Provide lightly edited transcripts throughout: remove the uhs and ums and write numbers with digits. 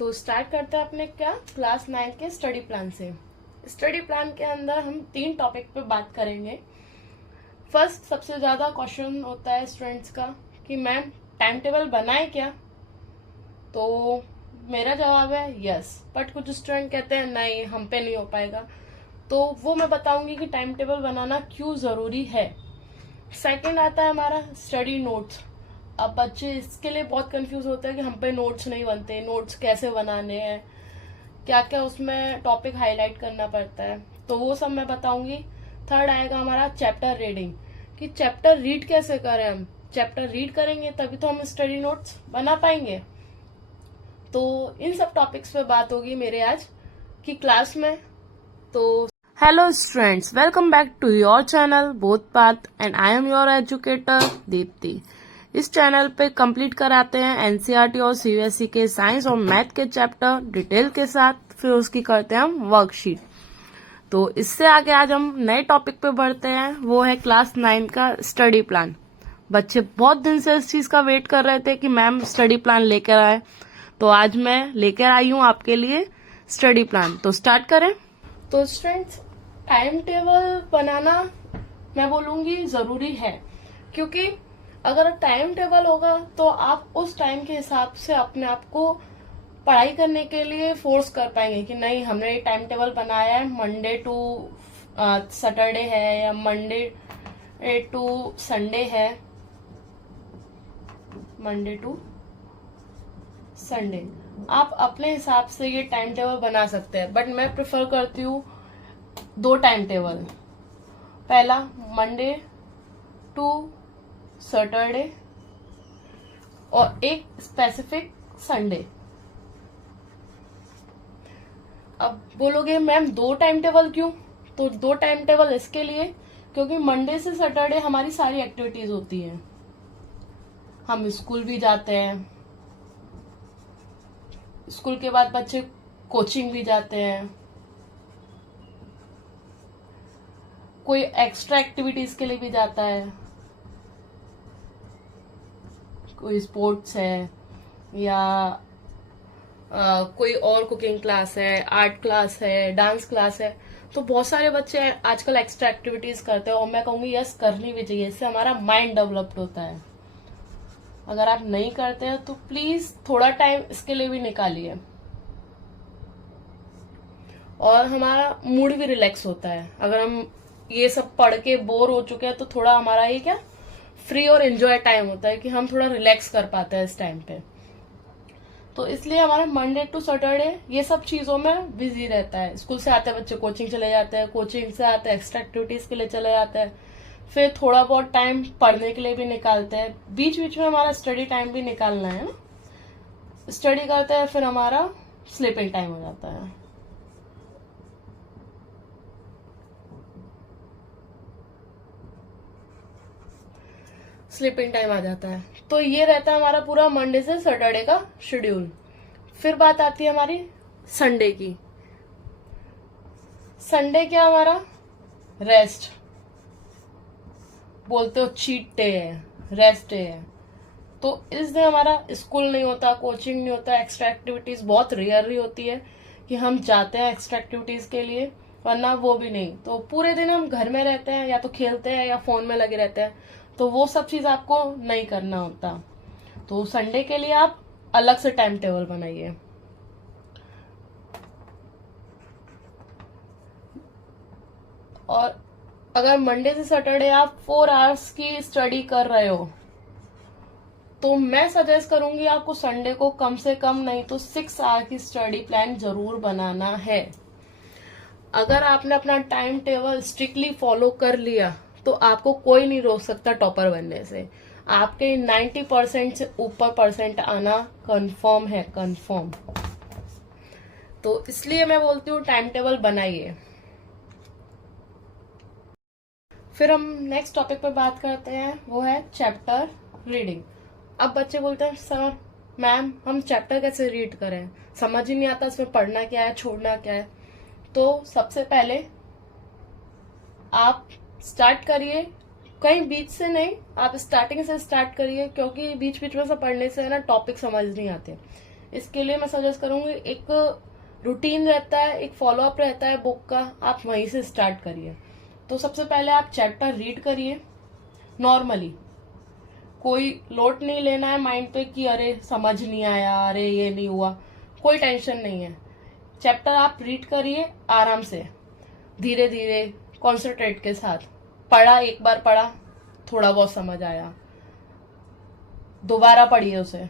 तो स्टार्ट करते हैं अपने क्लास 9 के स्टडी प्लान से। स्टडी प्लान के अंदर हम 3 टॉपिक पे बात करेंगे। फर्स्ट, सबसे ज़्यादा क्वेश्चन होता है स्टूडेंट्स का कि मैम टाइम टेबल बनाए क्या? तो मेरा जवाब है यस, बट कुछ स्टूडेंट कहते हैं नहीं, हम पे नहीं हो पाएगा। तो वो मैं बताऊंगी कि टाइम टेबल बनाना क्यों ज़रूरी है। सेकंड आता है हमारा स्टडी नोट्स। अब बच्चे इसके लिए बहुत कंफ्यूज होते हैं कि हम पे नोट्स नहीं बनते, नोट्स कैसे बनाने हैं, क्या क्या उसमें टॉपिक हाईलाइट करना पड़ता है, तो वो सब मैं बताऊंगी। थर्ड आएगा हमारा चैप्टर रीडिंग, कि चैप्टर रीड कैसे करें। हम चैप्टर रीड करेंगे तभी तो हम स्टडी नोट्स बना पाएंगे। तो इन सब टॉपिक्स पे बात होगी मेरे आज की क्लास में। तो hello students, welcome back to your channel both path and I am your educator Deepti. इस चैनल पे कंप्लीट कराते हैं एनसीईआरटी और सीबीएसई के साइंस और मैथ के चैप्टर डिटेल के साथ, फिर उसकी करते हैं हम वर्कशीट। तो इससे आगे आज हम नए टॉपिक पे बढ़ते हैं, वो है क्लास 9 का स्टडी प्लान। बच्चे बहुत दिन से इस चीज का वेट कर रहे थे कि मैम स्टडी प्लान लेकर आए, तो आज मैं लेकर आई हूँ आपके लिए स्टडी प्लान। तो स्टार्ट करें। तो स्टूडेंट्स, टाइम टेबल बनाना मैं बोलूंगी जरूरी है, क्योंकि अगर टाइम टेबल होगा तो आप उस टाइम के हिसाब से अपने आप को पढ़ाई करने के लिए फोर्स कर पाएंगे कि नहीं, हमने ये टाइम टेबल बनाया है, मंडे टू सैटरडे है या मंडे टू संडे है, मंडे टू संडे। आप अपने हिसाब से ये टाइम टेबल बना सकते हैं, बट मैं प्रेफर करती हूँ 2 टाइम टेबल। पहला मंडे टू सैटरडे और एक स्पेसिफिक संडे। अब बोलोगे मैम 2 टाइम टेबल क्यों? तो 2 टाइम टेबल इसके लिए क्योंकि मंडे से सैटरडे हमारी सारी एक्टिविटीज होती हैं। हम स्कूल भी जाते हैं, स्कूल के बाद बच्चे कोचिंग भी जाते हैं, कोई एक्स्ट्रा एक्टिविटीज के लिए भी जाता है, कोई स्पोर्ट्स है या कोई और कुकिंग क्लास है, आर्ट क्लास है, डांस क्लास है। तो बहुत सारे बच्चे आजकल एक्स्ट्रा एक्टिविटीज करते हैं और मैं कहूंगी यस, करनी भी चाहिए। इससे हमारा माइंड डेवलप्ड होता है। अगर आप नहीं करते हैं तो प्लीज थोड़ा टाइम इसके लिए भी निकालिए, और हमारा मूड भी रिलैक्स होता है। अगर हम ये सब पढ़ के बोर हो चुके हैं तो थोड़ा हमारा ये फ्री और एंजॉय टाइम होता है कि हम थोड़ा रिलैक्स कर पाते हैं इस टाइम पे। तो इसलिए हमारा मंडे टू सैटरडे ये सब चीजों में बिजी रहता है। स्कूल से आते हैं बच्चे, कोचिंग चले जाते हैं, कोचिंग से आते हैं एक्स्ट्रा एक्टिविटीज के लिए चले जाते हैं, फिर थोड़ा बहुत टाइम पढ़ने के लिए भी निकालते हैं। बीच बीच में हमारा स्टडी टाइम भी निकालना है ना, स्टडी करते हैं, फिर हमारा स्लीपिंग टाइम हो जाता है। स्लीपिंग टाइम आ जाता है। तो ये रहता है हमारा पूरा मंडे से सैटरडे का शेड्यूल। फिर बात आती है हमारी संडे की। संडे क्या हमारा रेस्ट, बोलते हो चीट डे है, रेस्ट डे है। तो इस दिन हमारा स्कूल नहीं होता, कोचिंग नहीं होता, एक्स्ट्रा एक्टिविटीज बहुत रेयरली होती है कि हम जाते हैं एक्स्ट्रा एक्टिविटीज के लिए, वरना वो भी नहीं। तो पूरे दिन हम घर में रहते हैं, या तो खेलते हैं या फोन में लगे रहते हैं, तो वो सब चीज आपको नहीं करना होता। तो संडे के लिए आप अलग से टाइम टेबल बनाइए। और अगर मंडे से सैटरडे आप 4 आवर्स की स्टडी कर रहे हो, तो मैं सजेस्ट करूंगी आपको संडे को कम से कम नहीं तो 6 आवर की स्टडी प्लान जरूर बनाना है। अगर आपने अपना टाइम टेबल स्ट्रिक्टली फॉलो कर लिया तो आपको कोई नहीं रोक सकता टॉपर बनने से। आपके 90% से ऊपर परसेंट आना कंफर्म है, कंफर्म। तो इसलिए मैं बोलती हूँ टाइम टेबल बनाइए। फिर हम नेक्स्ट टॉपिक पे बात करते हैं, वो है चैप्टर रीडिंग। अब बच्चे बोलते हैं सर मैम हम चैप्टर कैसे रीड करें, समझ ही नहीं आता इसमें पढ़ना क्या है, छोड़ना क्या है। तो सबसे पहले आप स्टार्ट करिए, कहीं बीच से नहीं, आप स्टार्टिंग से स्टार्ट करिए, क्योंकि बीच बीच में से पढ़ने से ना टॉपिक समझ नहीं आते। इसके लिए मैं सजेस्ट करूंगी, एक रूटीन रहता है, एक फॉलो अप रहता है बुक का, आप वहीं से स्टार्ट करिए। तो सबसे पहले आप चैप्टर रीड करिए नॉर्मली, कोई लोड नहीं लेना है माइंड पे कि अरे समझ नहीं आया, अरे ये नहीं हुआ, कोई टेंशन नहीं है। चैप्टर आप रीड करिए आराम से, धीरे धीरे, कॉन्सेंट्रेट के साथ। पढ़ा, एक बार पढ़ा, थोड़ा बहुत समझ आया, दोबारा पढ़िए उसे।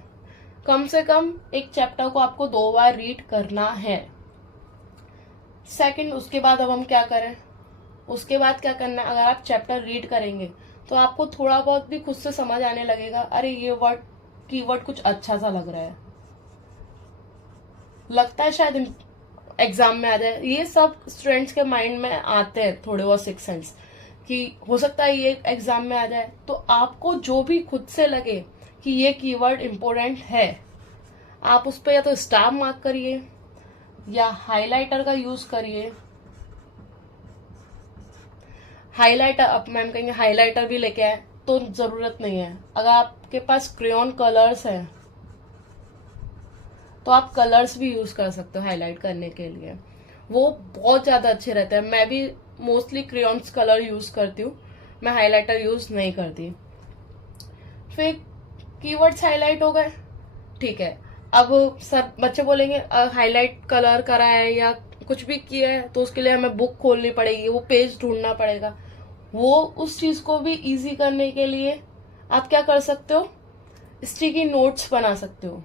कम से कम एक चैप्टर को आपको 2 बार रीड करना है। सेकंड, उसके बाद अब हम क्या करें, उसके बाद क्या करना है, अगर आप चैप्टर रीड करेंगे तो आपको थोड़ा बहुत भी खुद से समझ आने लगेगा, अरे ये वर्ड, कीवर्ड कुछ अच्छा सा लग रहा है, लगता है शायद एग्जाम में आ जाए। ये सब स्टूडेंट्स के माइंड में आते हैं थोड़े बहुत सिक्स सेंस, कि हो सकता है ये एग्जाम में आ जाए। तो आपको जो भी खुद से लगे कि ये कीवर्ड इम्पोर्टेंट है, आप उस पर या तो स्टार मार्क करिए या हाइलाइटर का यूज करिए। हाइलाइटर, अब मैम कहेंगे हाइलाइटर भी लेके आए, तो जरूरत नहीं है। अगर आपके पास क्रेयॉन कलर्स है तो आप कलर्स भी यूज कर सकते हो हाईलाइट करने के लिए, वो बहुत ज्यादा अच्छे रहते हैं। मैं भी मोस्टली क्रेयॉन्स कलर यूज करती हूँ, मैं हाइलाइटर यूज नहीं करती। फिर कीवर्ड्स हाईलाइट हो गए, ठीक है। अब सर बच्चे बोलेंगे हाईलाइट कलर करा है या कुछ भी किया है तो उसके लिए हमें बुक खोलनी पड़ेगी, वो पेज ढूंढना पड़ेगा। वो उस चीज को भी इजी करने के लिए आप क्या कर सकते हो, स्टिकी नोट्स बना सकते हो,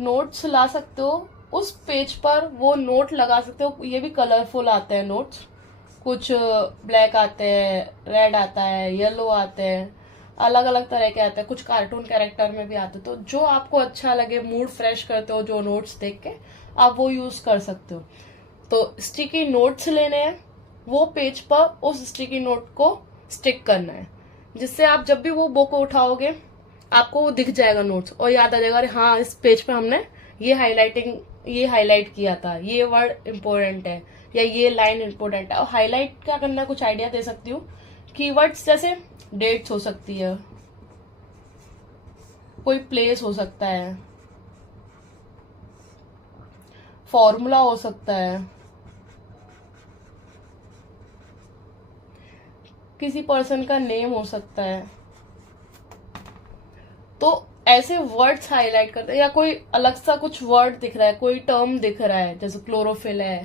नोट्स ला सकते हो, उस पेज पर वो नोट लगा सकते हो। ये भी कलरफुल आते हैं नोट्स, कुछ ब्लैक आते हैं, रेड आता है, येलो आते हैं, अलग अलग तरह के आते हैं, कुछ कार्टून कैरेक्टर में भी आते हैं। तो जो आपको अच्छा लगे, मूड फ्रेश करते हो जो नोट्स देख के, आप वो यूज कर सकते हो। तो स्टिकी नोट्स लेने हैं, वो पेज पर उस स्टिकी नोट को स्टिक करना है, जिससे आप जब भी वो बुक उठाओगे आपको वो दिख जाएगा नोट्स, और याद आ जाएगा अरे हाँ इस पेज पे हमने ये हाईलाइट किया था, ये वर्ड इम्पोर्टेंट है या ये लाइन इम्पोर्टेंट है। और हाईलाइट क्या करना है, कुछ आइडिया दे सकती हूँ। कीवर्ड्स जैसे डेट्स हो सकती है, कोई प्लेस हो सकता है, फॉर्मूला हो सकता है, किसी पर्सन का नेम हो सकता है। तो ऐसे वर्ड्स हाईलाइट करते हैं, या कोई अलग सा कुछ वर्ड दिख रहा है, कोई टर्म दिख रहा है, जैसे क्लोरोफिल है,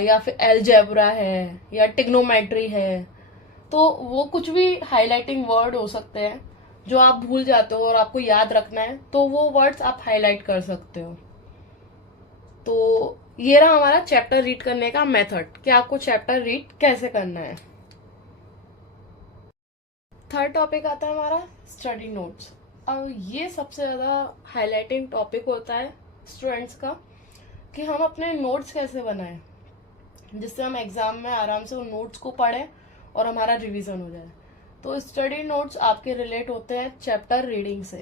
या फिर एलजेब्रा है, या टिग्नोमेट्री है, तो वो कुछ भी हाईलाइटिंग वर्ड हो सकते हैं जो आप भूल जाते हो और आपको याद रखना है, तो वो वर्ड्स आप हाईलाइट कर सकते हो। तो ये रहा हमारा चैप्टर रीड करने का मेथड, कि आपको चैप्टर रीड कैसे करना है। थर्ड टॉपिक आता है हमारा स्टडी नोट्स। अब ये सबसे ज़्यादा हाईलाइटिंग टॉपिक होता है स्टूडेंट्स का, कि हम अपने नोट्स कैसे बनाएं जिससे हम एग्जाम में आराम से उन नोट्स को पढ़ें और हमारा रिवीजन हो जाए। तो स्टडी नोट्स आपके रिलेट होते हैं चैप्टर रीडिंग से।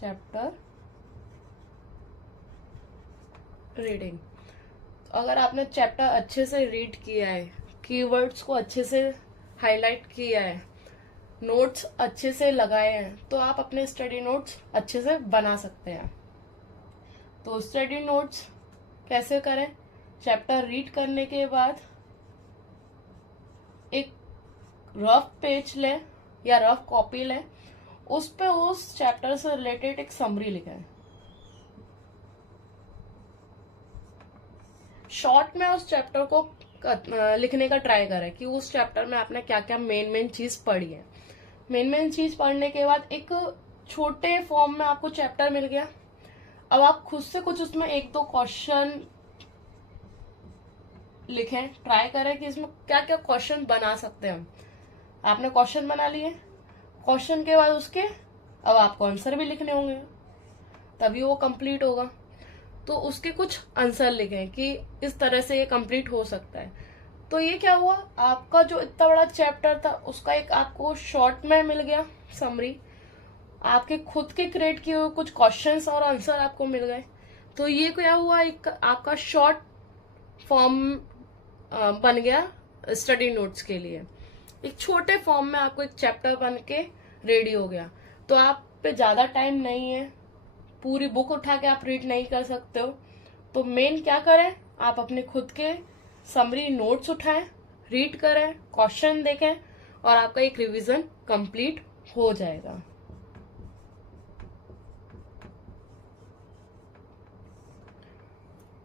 चैप्टर रीडिंग, अगर आपने चैप्टर अच्छे से रीड किया है, कीवर्ड्स को अच्छे से हाईलाइट किया है, नोट्स अच्छे से लगाए हैं, तो आप अपने स्टडी नोट्स अच्छे से बना सकते हैं। तो स्टडी नोट्स कैसे करें, चैप्टर रीड करने के बाद एक रफ पेज लें या रफ कॉपी लें, उस पे उस चैप्टर से रिलेटेड एक समरी लिखें। शॉर्ट में उस चैप्टर को लिखने का ट्राई करें कि उस चैप्टर में आपने क्या क्या मेन चीज पढ़ी है। मेन चीज पढ़ने के बाद एक छोटे फॉर्म में आपको चैप्टर मिल गया। अब आप खुद से कुछ उसमें 1-2 क्वेश्चन लिखें, ट्राई करें कि इसमें क्या क्या क्वेश्चन बना सकते हैं हम। आपने क्वेश्चन बना लिए, क्वेश्चन के बाद उसके अब आपको आंसर भी लिखने होंगे, तभी वो कंप्लीट होगा। तो उसके कुछ आंसर लिखें कि इस तरह से ये कंप्लीट हो सकता है। तो ये क्या हुआ, आपका जो इतना बड़ा चैप्टर था उसका एक आपको शॉर्ट में मिल गया समरी, आपके खुद के क्रिएट किए हुए कुछ क्वेश्चंस और आंसर आपको मिल गए। तो ये क्या हुआ, एक आपका शॉर्ट फॉर्म बन गया स्टडी नोट्स के लिए। एक छोटे फॉर्म में आपको एक चैप्टर बन के रेडी हो गया। तो आप पे ज्यादा टाइम नहीं है, पूरी बुक उठा के आप रीड नहीं कर सकते हो। तो मेन क्या करें, आप अपने खुद के समरी नोट्स उठाएं, रीड करें, क्वेश्चन देखें और आपका एक रिवीजन कंप्लीट हो जाएगा।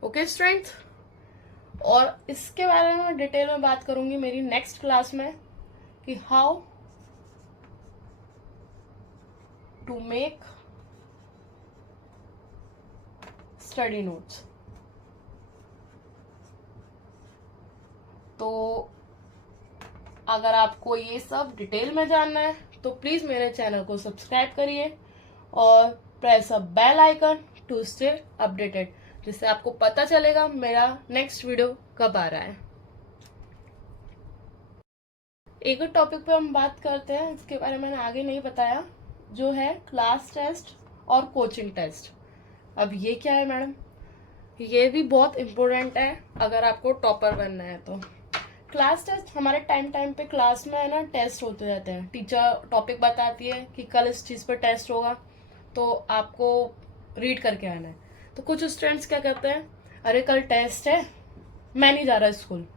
ओके स्टूडेंट्स, और इसके बारे में मैं डिटेल में बात करूंगी मेरी नेक्स्ट क्लास में कि how to make study notes. तो अगर आपको ये सब डिटेल में जानना है तो प्लीज मेरे चैनल को सब्सक्राइब करिए और press a bell icon to stay updated, जिससे आपको पता चलेगा मेरा नेक्स्ट वीडियो कब आ रहा है। एक और टॉपिक पे हम बात करते हैं, इसके बारे में मैंने आगे नहीं बताया, जो है क्लास टेस्ट और कोचिंग टेस्ट। अब ये क्या है मैडम? ये भी बहुत इम्पोर्टेंट है अगर आपको टॉपर बनना है तो। क्लास टेस्ट हमारे टाइम पे क्लास में है ना टेस्ट होते रहते हैं। टीचर टॉपिक बताती है कि कल इस चीज़ पर टेस्ट होगा, तो आपको रीड करके आना है। तो कुछ स्टूडेंट्स क्या करते हैं, अरे कल टेस्ट है, मैं नहीं जा रहा स्कूल।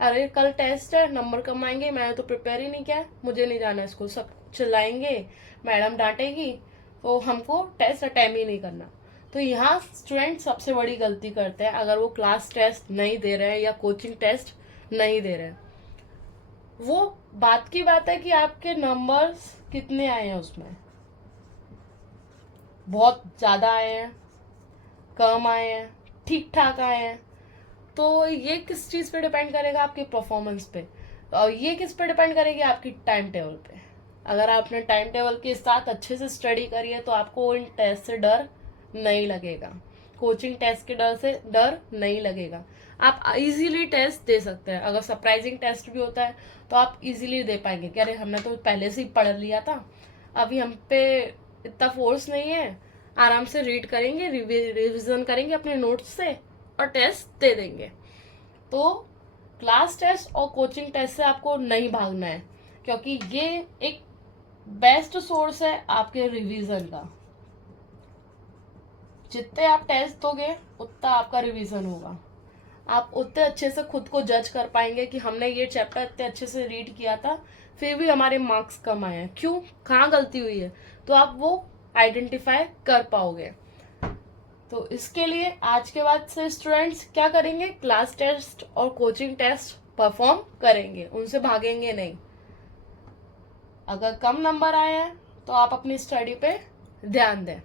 अरे कल टेस्ट है, नंबर कम आएंगे, मैंने तो प्रिपेयर ही नहीं किया, मुझे नहीं जाना स्कूल। सब चिल्लाएंगे, मैडम डांटेगी, तो हमको टेस्ट अटेम्प्ट ही नहीं करना। तो यहाँ स्टूडेंट सबसे बड़ी गलती करते हैं अगर वो क्लास टेस्ट नहीं दे रहे हैं या कोचिंग टेस्ट नहीं दे रहे हैं। वो बात की बात है कि आपके नंबर्स कितने आए हैं, उसमें बहुत ज्यादा आए हैं, कम आए हैं, ठीक ठाक आए हैं। तो ये किस चीज पे डिपेंड करेगा? आपके परफॉर्मेंस पे। और ये किस पे डिपेंड करेगी? आपकी टाइम टेबल पे। अगर आपने टाइम टेबल के साथ अच्छे से स्टडी करी है तो आपको इन टेस्ट से डर नहीं लगेगा, कोचिंग टेस्ट के डर से डर नहीं लगेगा। आप इजीली टेस्ट दे सकते हैं। अगर सरप्राइजिंग टेस्ट भी होता है तो आप इजीली दे पाएंगे कि अरे हमने तो पहले से ही पढ़ लिया था, अभी हम पे इतना फोर्स नहीं है, आराम से रीड करेंगे, रिवीजन करेंगे अपने नोट्स से और टेस्ट दे देंगे। तो क्लास टेस्ट और कोचिंग टेस्ट से आपको नहीं भागना है, क्योंकि ये एक बेस्ट सोर्स है आपके रिवीजन का। जितने आप टेस्ट दोगे उतना आपका रिवीजन होगा, आप उतने अच्छे से खुद को जज कर पाएंगे कि हमने ये चैप्टर इतने अच्छे से रीड किया था, फिर भी हमारे मार्क्स कम आए हैं, क्यों, कहाँ गलती हुई है, तो आप वो आइडेंटिफाई कर पाओगे। तो इसके लिए आज के बाद से स्टूडेंट्स क्या करेंगे, क्लास टेस्ट और कोचिंग टेस्ट परफॉर्म करेंगे, उनसे भागेंगे नहीं। अगर कम नंबर आए हैं तो आप अपनी स्टडी पे ध्यान दें,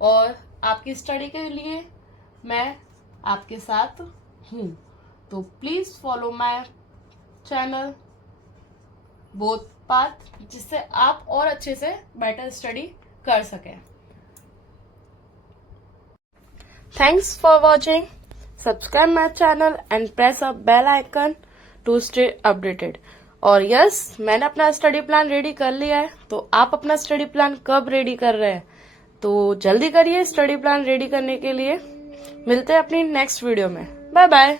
और आपकी स्टडी के लिए मैं आपके साथ हूँ। तो please follow my channel both path, जिससे आप और अच्छे से बेटर स्टडी कर सकें। Thanks for watching, subscribe my channel and press a bell icon to stay updated. और यस, मैंने अपना स्टडी प्लान रेडी कर लिया है, तो आप अपना स्टडी प्लान कब रेडी कर रहे हैं, तो जल्दी करिए स्टडी प्लान रेडी करने के लिए। मिलते हैं अपनी नेक्स्ट वीडियो में, बाय बाय।